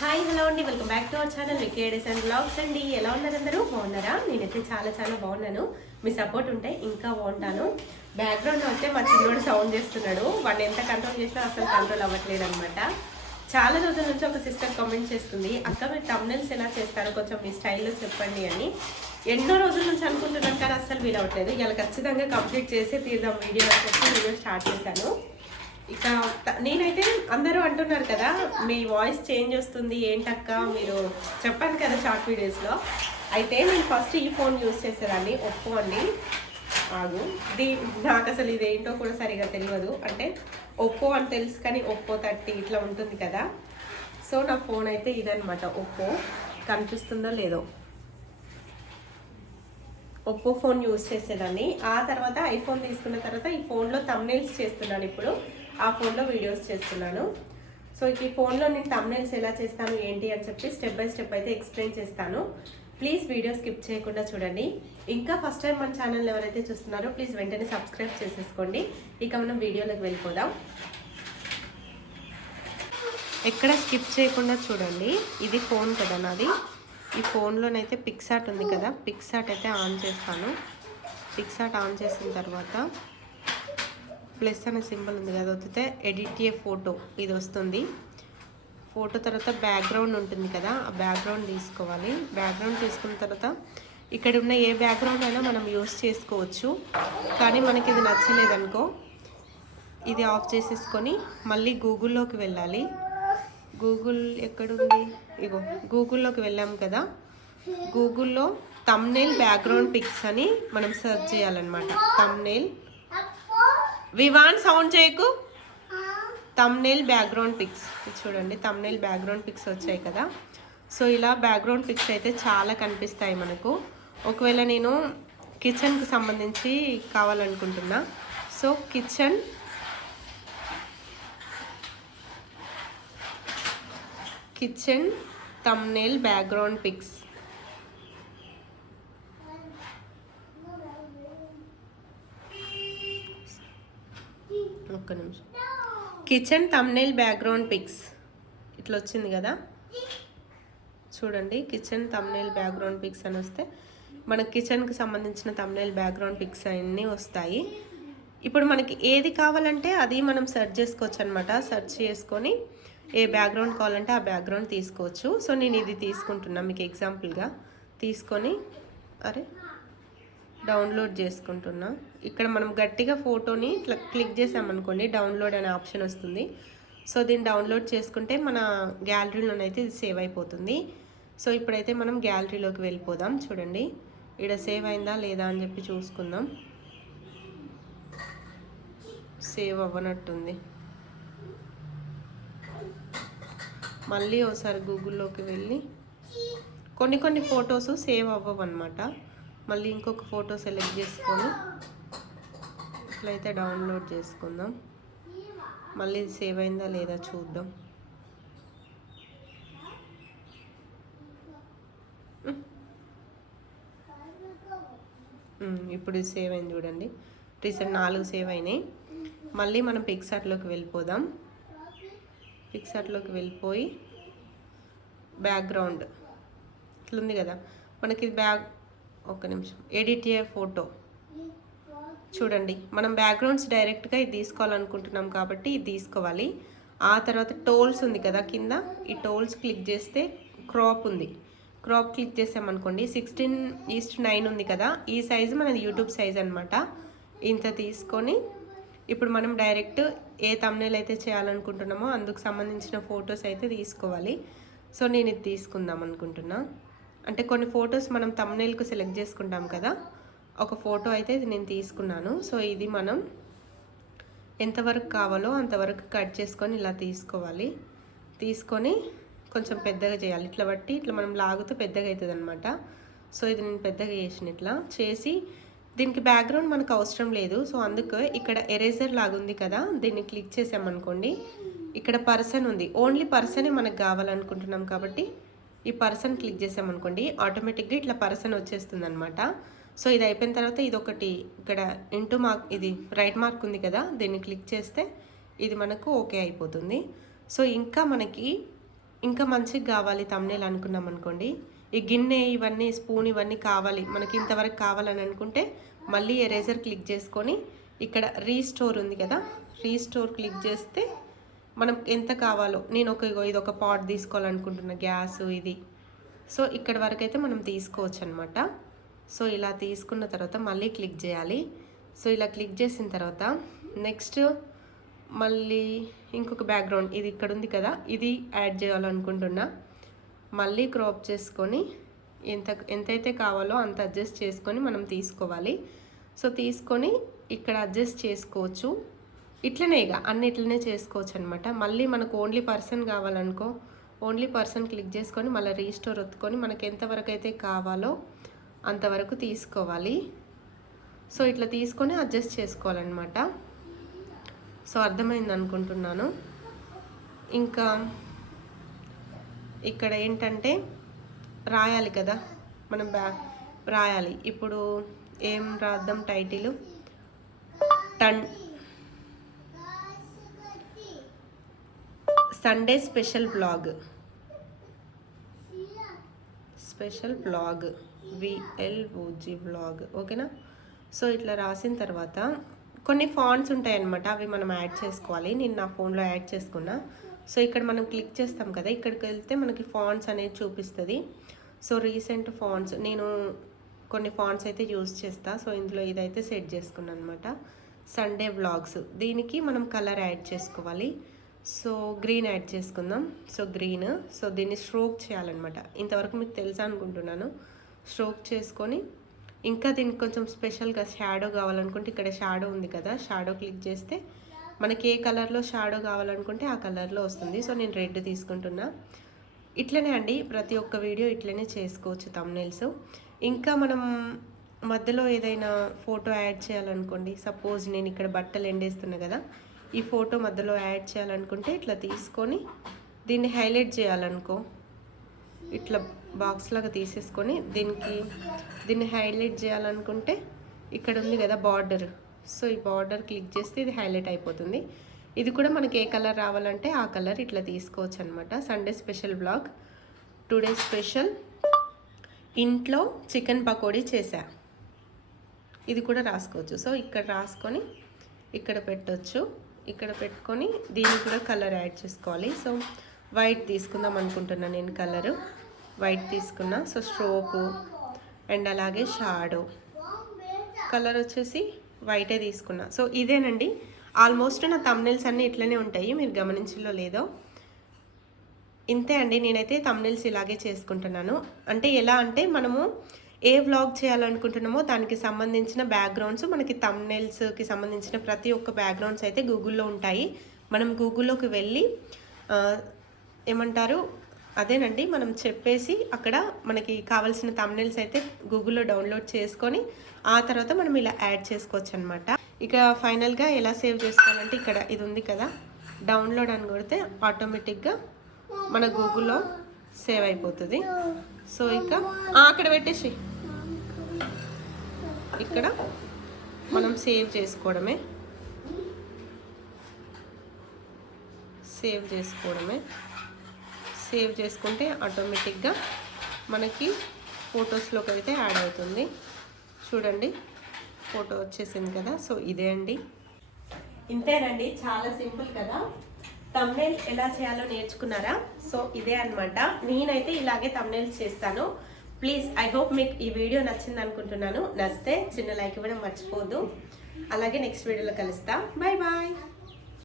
Hi hello అండి. Welcome back to our channel వికేడెస్ and blogs అండి. ఎలా ఉన్నారు అందరూ? బాగున్నారా? నేనైతే చాలా చాలా బాగున్నాను. మీ సపోర్ట్ ఉంటే ఇంకా బాగుంటాను. బ్యాక్గ్రౌండ్ వస్తే మా చిన్నోడు సౌండ్ చేస్తున్నాడు. వాడిని ఎంత కంట్రోల్ చేసినా అసలు కంట్రోల్ అవ్వట్లేదు అనమాట చాలా రోజుల నుంచి ఒక సిస్టర్ కామెంట్ చేస్తుంది అక్క మీరు తమ్నెల్స్ ఎలా చేస్తారో? కొంచెం మీ స్టైల్లో చెప్పండి అని. ఎన్నో రోజుల నుంచి అనుకుంటున్నాను కానీ అస్సలు వీలవట్లేదు. ఇలా ఖచ్చితంగా కంప్లీట్ చేసి తీద్దాం వీడియో అని చెప్పి వీడియో స్టార్ట్ చేశాను. ఇక నేనైతే అందరూ అంటున్నారు కదా మీ వాయిస్ చేంజ్ వస్తుంది ఏంటక్క మీరు చెప్పాను కదా షార్ట్ వీడియోస్లో. అయితే నేను ఫస్ట్ ఈ ఫోన్ యూస్ చేసేదాన్ని ఒప్పో అండి. ఆగు. దీ నాకు అసలు ఇదేంటో కూడా సరిగా తెలియదు. అంటే ఒప్పో అని తెలుసు కానీ ఒప్పో థర్టీ ఇట్లా ఉంటుంది కదా. సో నా ఫోన్ అయితే ఇదనమాట ఒప్పో. కనిపిస్తుందో లేదో. ఒప్పో ఫోన్ యూస్ చేసేదాన్ని. ఆ తర్వాత ఐఫోన్ తీసుకున్న తర్వాత ఈ ఫోన్లో తమ్నేల్స్ చేస్తున్నాను ఇప్పుడు. ఆ ఫోన్లో వీడియోస్ చేస్తున్నాను. సో ఈ ఫోన్లో నేను తమ్నైల్స్ ఎలా చేస్తాను ఏంటి అని చెప్పి స్టెప్ బై స్టెప్ అయితే ఎక్స్ప్లెయిన్ చేస్తాను. ప్లీజ్ వీడియో స్కిప్ చేయకుండా చూడండి. ఇంకా ఫస్ట్ టైం మన ఛానల్ ఎవరైతే చూస్తున్నారో ప్లీజ్ వెంటనే సబ్స్క్రైబ్ చేసేసుకోండి. ఇక మనం వీడియోలోకి వెళ్ళిపోదాం. ఎక్కడ స్కిప్ చేయకుండా చూడండి. ఇది ఫోన్ కదా నాది. ఈ ఫోన్లోనైతే పిక్సాట్ ఉంది కదా. పిక్సాట్ అయితే ఆన్ చేస్తాను. పిక్సాట్ ఆన్ చేసిన తర్వాత ప్లస్ అనే సింబల్ ఉంది కదా వస్తే ఎడిట్ ఏ ఫోటో ఇది వస్తుంది. ఫోటో తర్వాత బ్యాక్గ్రౌండ్ ఉంటుంది కదా ఆ బ్యాక్గ్రౌండ్ తీసుకోవాలి. బ్యాక్గ్రౌండ్ తీసుకున్న తర్వాత ఇక్కడ ఉన్న ఏ బ్యాక్గ్రౌండ్ అయినా మనం యూస్ చేసుకోవచ్చు. కానీ మనకి ఇది నచ్చలేదనుకో ఇది ఆఫ్ చేసేసుకొని మళ్ళీ గూగుల్లోకి వెళ్ళాలి. గూగుల్ ఎక్కడుంది? ఇగో గూగుల్లోకి వెళ్ళాం కదా. గూగుల్లో తమ్నేల్ బ్యాక్గ్రౌండ్ పిక్స్ అని మనం సెర్చ్ చేయాలన్నమాట. తమ్నేల్ వివాన్ సౌండ్ చేయకు. Thumbnail background pics. చూడండి తమ్నేల్ బ్యాక్గ్రౌండ్ పిక్స్ వచ్చాయి కదా. సో ఇలా బ్యాక్గ్రౌండ్ పిక్స్ అయితే చాలా కనిపిస్తాయి మనకు. ఒకవేళ నేను కిచెన్కి సంబంధించి కావాలనుకుంటున్నా. So kitchen kitchen thumbnail background pics. ఒక్క నిమిషం. కిచెన్ తమ్నైల్ బ్యాక్గ్రౌండ్ పిక్స్ ఇట్లా వచ్చింది కదా? చూడండి కిచెన్ తమ్నైల్ బ్యాక్గ్రౌండ్ పిక్స్ అని వస్తే మన కిచెన్కి సంబంధించిన తమ్నైల్ బ్యాక్గ్రౌండ్ పిక్స్ అన్నీ వస్తాయి. ఇప్పుడు మనకి ఏది కావాలంటే అది మనం సెర్చ్ చేసుకోవచ్చు అనమాట సెర్చ్ చేసుకొని ఏ బ్యాక్గ్రౌండ్ కావాలంటే ఆ బ్యాక్గ్రౌండ్ తీసుకోవచ్చు. సో నేను ఇది తీసుకుంటున్నా మీకు ఎగ్జాంపుల్గా తీసుకొని అరే డౌన్లోడ్ చేసుకుంటున్నా. ఇక్కడ మనం గట్టిగా ఫోటోని ఇట్లా క్లిక్ చేసామనుకోండి డౌన్లోడ్ అనే ఆప్షన్ వస్తుంది. సో దీన్ని డౌన్లోడ్ చేసుకుంటే మన గ్యాలరీలోనైతే ఇది సేవ్ అయిపోతుంది. సో ఇప్పుడైతే మనం గ్యాలరీలోకి వెళ్ళిపోదాం. చూడండి ఇక్కడ సేవ్ అయిందా లేదా అని చెప్పి చూసుకుందాం. సేవ్ అవ్వనట్టుంది. మళ్ళీ ఒకసారి గూగుల్లోకి వెళ్ళి కొన్ని కొన్ని ఫొటోస్ సేవ్ అవ్వవు అనమాట మళ్ళీ ఇంకొక ఫోటో సెలెక్ట్ చేసుకొని ఇట్లయితే డౌన్లోడ్ చేసుకుందాం. మళ్ళీ ఇది సేవ్ అయిందా లేదా చూద్దాం. ఇప్పుడు సేవ్ అయింది చూడండి. రీసెంట్ నాలుగు సేవ్ అయినాయి. మళ్ళీ మనం పిక్సార్ట్లోకి వెళ్ళిపోదాం. పిక్సార్ట్లోకి వెళ్ళిపోయి బ్యాక్గ్రౌండ్ ఇట్లుంది కదా. మనకి బ్యాక్ ఒక నిమిషం. Edit a photo. చూడండి మనం బ్యాక్గ్రౌండ్స్ డైరెక్ట్గా ఇది తీసుకోవాలనుకుంటున్నాం కాబట్టి ఇది తీసుకోవాలి. ఆ తర్వాత టోల్స్ ఉంది కదా కింద ఈ టోల్స్ క్లిక్ చేస్తే క్రాప్ ఉంది. క్రాప్ క్లిక్ చేసామనుకోండి సిక్స్టీన్ ఈస్ట్ నైన్ ఉంది కదా ఈ సైజు మనది యూట్యూబ్ సైజ్ అనమాట ఇంత తీసుకొని ఇప్పుడు మనం డైరెక్ట్ ఏ తమ్నేల్ అయితే చేయాలనుకుంటున్నామో అందుకు సంబంధించిన ఫొటోస్ అయితే తీసుకోవాలి. సో నేను ఇది తీసుకుందాం అనుకుంటున్నా. అంటే కొన్ని ఫొటోస్ మనం తమ్నేల్కు సెలెక్ట్ చేసుకుంటాం కదా ఒక ఫోటో అయితే ఇది నేను తీసుకున్నాను. సో ఇది మనం ఎంతవరకు కావాలో అంతవరకు కట్ చేసుకొని ఇలా తీసుకోవాలి. తీసుకొని కొంచెం పెద్దగా చేయాలి. ఇట్లా బట్టి ఇట్లా మనం లాగుతూ పెద్దగా అవుతుంది అనమాట సో ఇది నేను పెద్దగా చేసిన ఇట్లా చేసి దీనికి బ్యాక్గ్రౌండ్ మనకు అవసరం లేదు. సో అందుకే ఇక్కడ ఎరేజర్ లాగుంది కదా దీన్ని క్లిక్ చేసామనుకోండి ఇక్కడ పర్సన్ ఉంది. ఓన్లీ పర్సనే మనకు కావాలనుకుంటున్నాం కాబట్టి ఈ పర్సన్ క్లిక్ చేసామనుకోండి ఆటోమేటిక్గా ఇట్లా పర్సన్ వచ్చేస్తుంది అనమాట సో ఇది అయిపోయిన తర్వాత ఇది ఒకటి ఇక్కడ ఇంటూ మార్క్ ఇది రైట్ మార్క్ ఉంది కదా దీన్ని క్లిక్ చేస్తే ఇది మనకు ఓకే అయిపోతుంది. సో ఇంకా మనకి ఇంకా మంచిగా కావాలి తమ్నేలు అనుకున్నాం అనుకోండి ఈ గిన్నె ఇవన్నీ స్పూన్ ఇవన్నీ కావాలి మనకి ఇంతవరకు కావాలని అనుకుంటే మళ్ళీ ఎరేజర్ క్లిక్ చేసుకొని ఇక్కడ రీస్టోర్ ఉంది కదా రీస్టోర్ క్లిక్ చేస్తే మనం ఎంత కావాలో నేను ఒక ఇది ఒక పాట్ తీసుకోవాలనుకుంటున్నా గ్యాస్ ఇది. సో ఇక్కడ వరకు అయితే మనం తీసుకోవచ్చు అనమాట సో ఇలా తీసుకున్న తర్వాత మళ్ళీ క్లిక్ చేయాలి. సో ఇలా క్లిక్ చేసిన తర్వాత నెక్స్ట్ మళ్ళీ ఇంకొక బ్యాక్గ్రౌండ్ ఇది ఇక్కడ ఉంది కదా ఇది యాడ్ చేయాలనుకుంటున్నా. మళ్ళీ క్రాప్ చేసుకొని ఎంత ఎంతైతే కావాలో అంత అడ్జస్ట్ చేసుకొని మనం తీసుకోవాలి. సో తీసుకొని ఇక్కడ అడ్జస్ట్ చేసుకోవచ్చు. ఇట్లనే ఇక అన్ని ఇట్లనే చేసుకోవచ్చు అనమాట మళ్ళీ మనకు ఓన్లీ పర్సన్ కావాలనుకో ఓన్లీ పర్సన్ క్లిక్ చేసుకొని మళ్ళీ రీస్టోర్ ఒత్తుకొని మనకి ఎంతవరకు అయితే కావాలో అంతవరకు తీసుకోవాలి. సో ఇట్లా తీసుకొని అడ్జస్ట్ చేసుకోవాలన్నమాట. సో అర్థమైంది అనుకుంటున్నాను. ఇంకా ఇక్కడ ఏంటంటే రాయాలి కదా మనం బ్యా రాయాలి. ఇప్పుడు ఏం రాద్దాం టైటిల్? టన్ Sunday special blog. Special blog. V L O G blog. ఓకేనా? సో ఇట్లా రాసిన తర్వాత కొన్ని ఫాంట్స్ ఉంటాయి అన్నమాట అవి మనం యాడ్ చేసుకోవాలి. నేను నా ఫోన్లో యాడ్ చేసుకున్నా. సో ఇక్కడ మనం క్లిక్ చేస్తాం కదా. ఇక్కడికి వెళ్తే మనకి ఫాంట్స్ అనేది చూపిస్తుంది. సో రీసెంట్ ఫాంట్స్ నేను కొన్ని ఫాంట్స్ అయితే యూజ్ చేస్తా. సో ఇందులో ఇదైతే సెట్ చేసుకున్నాను అనమాట సండే వ్లాగ్స్ దీనికి మనం కలర్ యాడ్ చేసుకోవాలి. సో గ్రీన్ యాడ్ చేసుకుందాం. సో గ్రీన్ సో దీన్ని స్ట్రోక్ చేయాలన్నమాట. ఇంతవరకు మీకు తెలుసా అనుకుంటున్నాను. స్ట్రోక్ చేసుకొని ఇంకా దీనికి కొంచెం స్పెషల్గా షాడో కావాలనుకుంటే ఇక్కడ షాడో ఉంది కదా షాడో క్లిక్ చేస్తే మనకి ఏ కలర్లో షాడో కావాలనుకుంటే ఆ కలర్లో వస్తుంది. సో నేను రెడ్ తీసుకుంటున్నా. ఇట్లనే అండి ప్రతి ఒక్క వీడియో ఇట్లనే చేసుకోవచ్చు తమ్నెల్స్ ఇంకా మనం మధ్యలో ఏదైనా ఫోటో యాడ్ చేయాలనుకోండి సపోజ్ నేను ఇక్కడ బట్టలు ఎండేస్తున్నా కదా ఈ ఫోటో మధ్యలో యాడ్ చేయాలనుకుంటే ఇట్లా తీసుకొని దీన్ని హైలైట్ చేయాలనుకో. ఇట్లా బాక్స్ లాగా తీసేసుకొని దీనికి దీన్ని హైలైట్ చేయాలనుకుంటే ఇక్కడ ఉంది కదా బార్డర్. సో ఈ బార్డర్ క్లిక్ చేస్తే ఇది హైలైట్ అయిపోతుంది. ఇది కూడా మనకి ఏ కలర్ రావాలంటే ఆ కలర్ ఇట్లా తీసుకోవచ్చు అనమాట Sunday special blog. Today special. ఇంట్లో చికెన్ పకోడీ చేశా. ఇది కూడా రాసుకోవచ్చు. సో ఇక్కడ రాసుకొని ఇక్కడ పెట్టచ్చు. ఇక్కడ పెట్టుకొని దీనికి కూడా కలర్ యాడ్ చేసుకోవాలి. సో వైట్ తీసుకుందాం అనుకుంటున్నాను నేను కలరు. వైట్ తీసుకున్నా. సో స్ట్రోకు అండ్ అలాగే షాడో. కలర్ వచ్చేసి వైటే తీసుకున్నా. సో ఇదేనండి. ఆల్మోస్ట్ నా తమ్నెల్స్ అన్నీ ఇట్లనే ఉంటాయి. మీరు గమనించలో లేదో. ఇంతే అండి. నేనైతే తమ్నెల్స్ ఇలాగే చేసుకుంటున్నాను. అంటే ఎలా అంటే మనము ఏ వ్లాగ్ చేయాలనుకుంటున్నామో దానికి సంబంధించిన బ్యాక్గ్రౌండ్స్ మనకి తమ్నెల్స్కి సంబంధించిన ప్రతి ఒక్క బ్యాక్గ్రౌండ్స్ అయితే గూగుల్లో ఉంటాయి. మనం గూగుల్లోకి వెళ్ళి ఏమంటారు? అదేనండి మనం చెప్పేసి అక్కడ మనకి కావాల్సిన తమ్నెల్స్ అయితే గూగుల్లో డౌన్లోడ్ చేసుకొని ఆ తర్వాత మనం ఇలా యాడ్ చేసుకోవచ్చు అనమాట ఇక ఫైనల్గా ఎలా సేవ్ చేసుకోవాలంటే ఇక్కడ ఇది ఉంది కదా డౌన్లోడ్ అని కొడితే ఆటోమేటిక్గా మన గూగుల్లో సేవ్ అయిపోతుంది. సో ఇక అక్కడ పెట్టేసి. ఇక్కడ మనం సేవ్ చేసుకోవడమే. సేవ్ చేసుకోవడమే. సేవ్ చేసుకుంటే ఆటోమేటిక్గా మనకి ఫొటోస్లోకి అయితే యాడ్ అవుతుంది. చూడండి ఫోటో వచ్చేసింది కదా. సో ఇదే అండి. ఇంతేనండి చాలా సింపుల్ కదా. తమ్నేల్ ఎలా చేయాలో నేర్చుకున్నారా? సో ఇదే అన్నమాట. నేనైతే ఇలాగే తమ్నేల్స్ చేస్తాను. ప్లీజ్ ఐ హోప్ మీకు ఈ వీడియో నచ్చింది అనుకుంటున్నాను. నచ్చితే చిన్న లైక్ ఇవ్వడం మర్చిపోద్దు అలాగే నెక్స్ట్ వీడియోలో కలుస్తాం. Bye bye